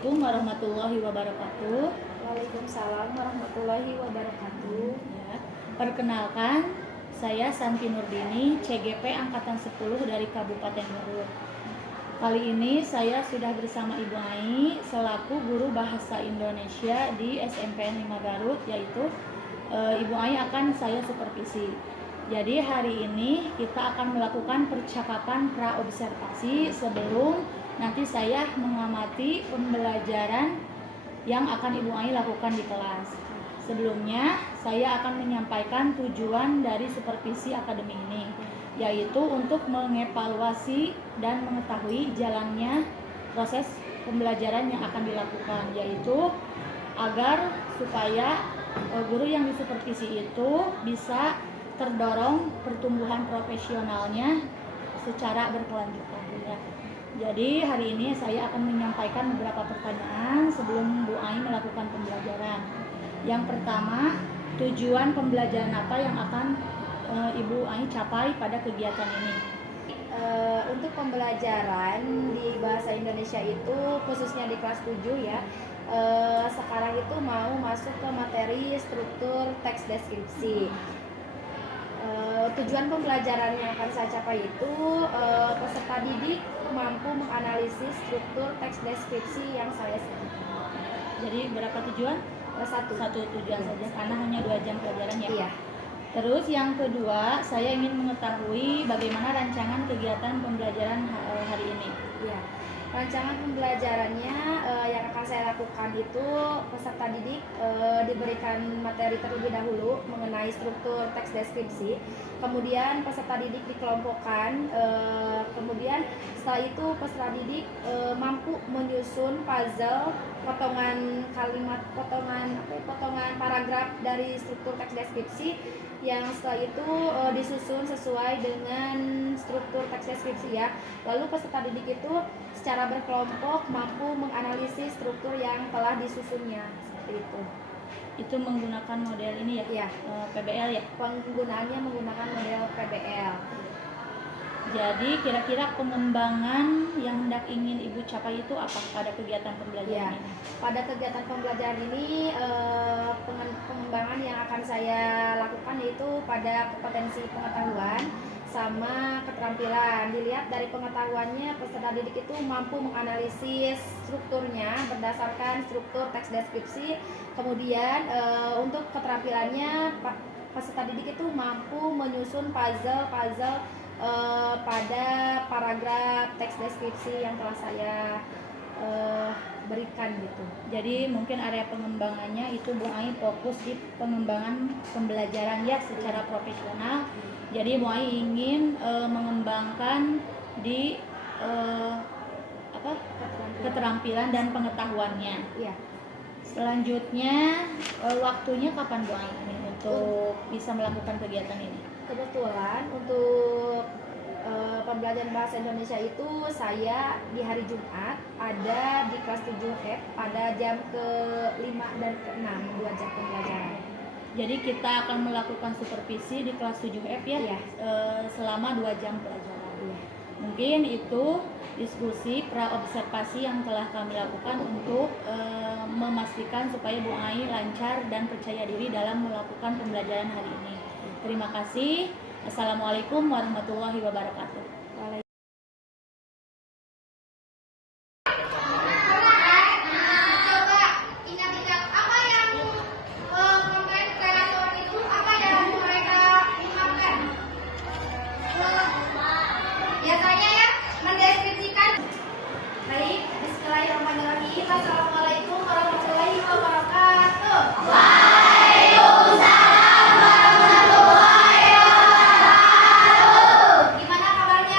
Assalamualaikum warahmatullahi wabarakatuh. Waalaikumsalam warahmatullahi wabarakatuh. Ya, perkenalkan, saya Santi Nurdini, CGP Angkatan 10 dari Kabupaten Garut. Kali ini saya sudah bersama Ibu Ai selaku guru bahasa Indonesia di SMPN 5 Garut, yaitu Ibu Ai akan saya supervisi. Jadi hari ini kita akan melakukan percakapan praobservasi sebelum nanti saya mengamati pembelajaran yang akan Ibu Ai lakukan di kelas. Sebelumnya saya akan menyampaikan tujuan dari supervisi akademi ini, yaitu untuk mengevaluasi dan mengetahui jalannya proses pembelajaran yang akan dilakukan, yaitu agar supaya guru yang disupervisi itu bisa terdorong pertumbuhan profesionalnya secara berkelanjutan. Ya. Jadi hari ini saya akan menyampaikan beberapa pertanyaan sebelum Bu Ai melakukan pembelajaran. Yang pertama, tujuan pembelajaran apa yang akan Ibu Ai capai pada kegiatan ini? Untuk pembelajaran di bahasa Indonesia itu khususnya di kelas 7 ya, sekarang itu mau masuk ke materi struktur teks deskripsi. Tujuan pembelajaran yang akan saya capai itu peserta didik mampu menganalisis struktur teks deskripsi yang saya sebutkan. Jadi berapa tujuan? Satu tujuan saja karena hanya 2 jam pelajaran ya. Iya. Terus yang kedua, saya ingin mengetahui bagaimana rancangan kegiatan pembelajaran hari ini. Iya. Rancangan pembelajarannya yang akan saya lakukan itu peserta didik diberikan materi terlebih dahulu mengenai struktur teks deskripsi. Kemudian peserta didik dikelompokkan. Kemudian setelah itu peserta didik mampu menyusun puzzle potongan kalimat, potongan paragraf dari struktur teks deskripsi yang setelah itu disusun sesuai dengan struktur teks deskripsi ya. Lalu peserta didik itu secara berkelompok mampu menganalisis struktur yang telah disusunnya, seperti itu. Itu menggunakan model ini ya? Ya. PBL ya? Penggunaannya menggunakan model PBL. Jadi kira-kira pengembangan yang hendak ingin Ibu capai itu apa pada kegiatan pembelajaran ini? Pada kegiatan pembelajaran ini pengembangan yang akan saya lakukan yaitu pada kompetensi pengetahuan sama keterampilan. Dilihat dari pengetahuannya, peserta didik itu mampu menganalisis strukturnya berdasarkan struktur teks deskripsi. Kemudian untuk keterampilannya, peserta didik itu mampu menyusun puzzle pada paragraf teks deskripsi yang telah saya berikan gitu. Jadi mungkin area pengembangannya itu Bu Ai fokus di pengembangan pembelajaran ya secara profesional. Jadi Bu Ai ingin mengembangkan di keterampilan dan pengetahuannya. Iya. Selanjutnya waktunya kapan Bu Ai ini untuk bisa melakukan kegiatan ini? Kebetulan untuk pembelajaran bahasa Indonesia itu saya di hari Jumat ada di kelas 7F pada jam ke-5 dan ke-6, 2 jam pembelajaran. Jadi kita akan melakukan supervisi di kelas 7F ya, Iya. Selama 2 jam pelajaran. Iya. Mungkin itu diskusi praobservasi yang telah kami lakukan untuk memastikan supaya Bu Ai lancar dan percaya diri dalam melakukan pembelajaran hari ini. Terima kasih. Assalamualaikum warahmatullahi wabarakatuh. Baik, bismillahirrahmanirrahim. Assalamualaikum warahmatullahi wabarakatuh. Gimana kabarnya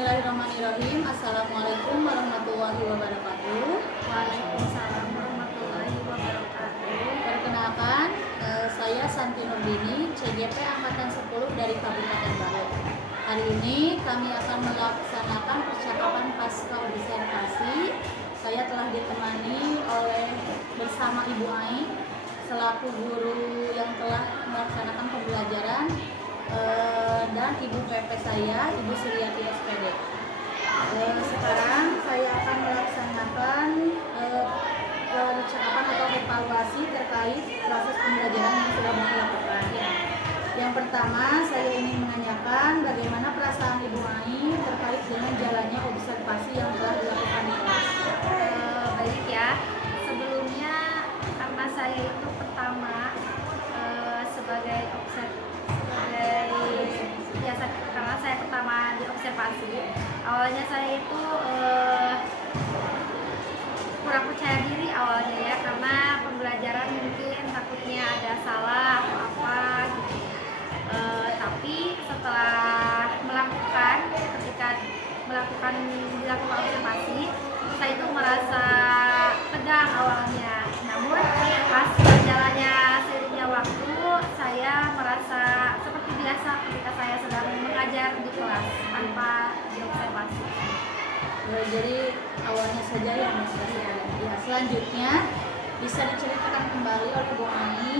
Bismillahirrahmanirrahim. Assalamualaikum warahmatullahi wabarakatuh. Waalaikumsalam warahmatullahi wabarakatuh. Perkenalkan, saya Santi Nurdini, CGP Angkatan 10 dari Kabupaten Garut. Hari ini kami akan melaksanakan percakapan pasca observasi. Saya telah ditemani bersama Ibu Ai selaku guru yang telah melaksanakan pembelajaran, dan Ibu PP saya, Ibu Suryati SPD. Sekarang saya akan melaksanakan percakapan atau evaluasi terkait proses pembelajaran yang sudah dilakukan. Yang pertama, saya ingin menanyakan bagaimana perasaan Ibu Ai terkait dengan jalannya observasi yang telah dilakukan di kelas. Baik ya, sebelumnya karena saya itu pertama sebagai karena saya pertama di observasi, awalnya saya itu kurang percaya diri awalnya ya, karena pembelajaran mungkin takutnya ada salah atau apa gitu. Tapi setelah ketika dilakukan observasi, saya itu merasa tegang awalnya. Namun pas berjalannya seiringnya waktu, saya merasa seperti biasa ketika saya sedang mengajar di kelas tanpa diobservasi. Jadi awalnya saja yang ya, selanjutnya bisa diceritakan kembali oleh Bu Ai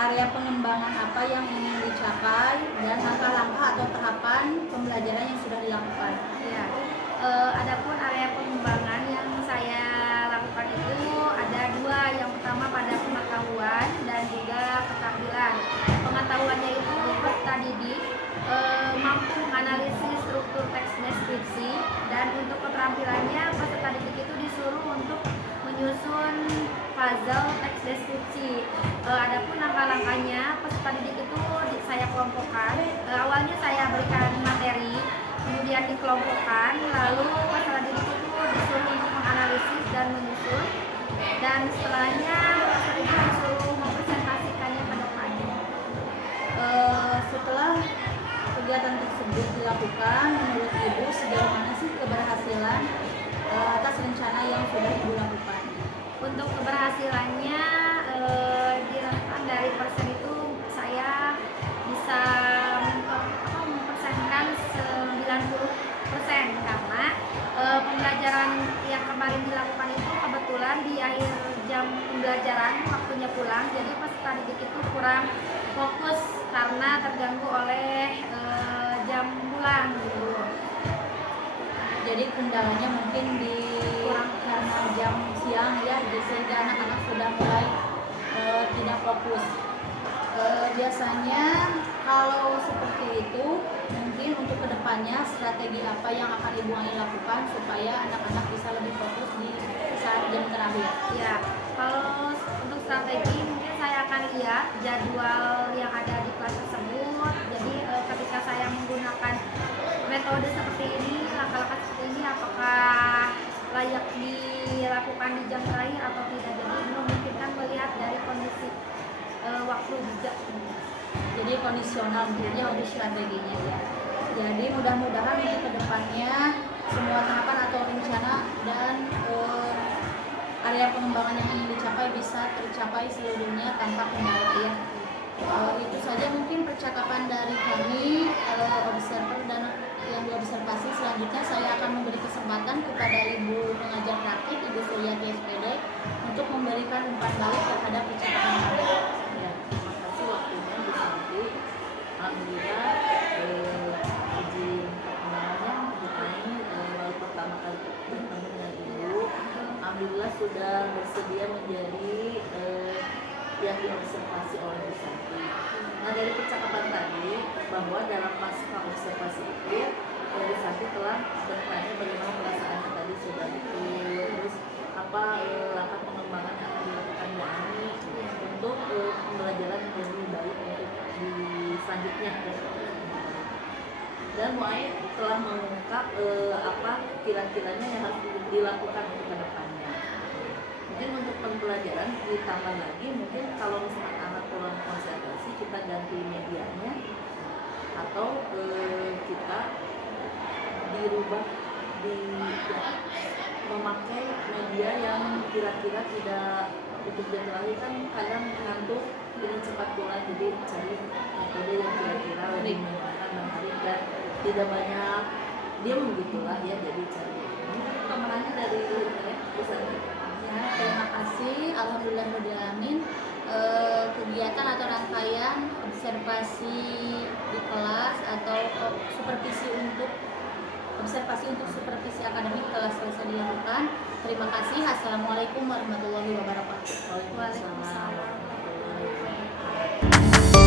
area pengembangan apa yang ingin dicapai dan langkah-langkah atau tahapan pembelajaran yang sudah dilakukan. Ya, adapun area pengembangan yang saya lakukan itu ada dua. Yang pertama pada pengetahuan dan juga keterampilan. Pengetahuannya itu peserta didik mampu menganalisis struktur teks deskripsi, dan untuk keterampilannya peserta didik itu disuruh untuk menyusun puzzle teks deskripsi. Adapun langkah-langkahnya peserta didik itu saya kelompokkan. Awalnya saya berikan materi, kemudian dikelompokkan, lalu peserta didik itu disuruh untuk menganalisis dan menyusun, dan setelahnya peserta didik disuruh mempresentasikannya ke depannya. Setelah kegiatan tersebut dilakukan, menurut Ibu sejauh mana sih keberhasilan atas rencana yang sudah Ibu lakukan? Untuk keberhasilannya dirasakan dari persen itu saya bisa mempersenkan 90%, karena pembelajaran yang kemarin dilakukan itu kebetulan di akhir jam pembelajaran waktunya pulang, jadi peserta didik itu kurang fokus karena terganggu oleh jam pulang gitu. Jadi kendalanya mungkin karena jam siang ya, sehingga anak-anak sudah mulai tidak fokus. Biasanya kalau seperti itu, mungkin untuk kedepannya strategi apa yang akan Ibu Ai lakukan supaya anak-anak bisa lebih fokus di saat jam terakhir? Ya, kalau untuk strategi mungkin saya akan lihat jadwal yang ada di kelas tersebut. Jadi ketika saya menggunakan metode seperti ini, langkah-langkah seperti ini, apakah layak dilakukan di jam terakhir atau tidak. Jadi memungkinkan melihat dari kondisi waktu juga. Jadi kondisional ya untuk strateginya ya. Jadi mudah-mudahan untuk kedepannya semua tahapan atau rencana dan area pengembangan yang ingin dicapai bisa tercapai seluruhnya tanpa kendala ya. Itu saja mungkin percakapan dari kami observer dan yang diobservasi. Selanjutnya saya akan memberi kesempatan kepada Ibu pengajar praktik, Ibu Suryati SPD, untuk memberikan umpan balik terhadap percakapan kami. Ya, terima kasih waktunya Bu Santi. Alhamdulillah izin perkenalnya Bu Ai baru pertama kali bertemu dengan Ibu. Alhamdulillah sudah bersedia menjadi yang diobservasi oleh Bu Santi. Nah, dari percakapan tadi bahwa dalam pasca observasi itu Bu Santi telah bertanya bagaimana perasaannya tadi sudah terus apa langkah pengembangan yang akan dilakukan Bu Ai untuk pembelajaran yang lebih baik untuk di selanjutnya. Dan Bu Ai telah mengungkap apa kira-kiranya yang harus dilakukan untuk ke depannya. Mungkin untuk pembelajaran ditambah lagi, mungkin kalau misalkan anak kurang konsentrasi kita ganti medianya, atau kita dirubah di ya, memakai media yang kira-kira tidak untuk jadwalnya kan kadang ngantuk ingin cepat pulang, jadi cari metode yang kira-kira lebih menyenangkan menarik dan tidak banyak diam gitulah ya, jadi cari pemerannya dari misalnya. Ya, terima kasih. Alhamdulillahirrahmanirrahim. Kegiatan atau rangkaian observasi di kelas atau observasi untuk supervisi akademik telah selesai dilakukan. Terima kasih. Assalamualaikum warahmatullahi wabarakatuh. Waalaikumsalam. Waalaikumsalam.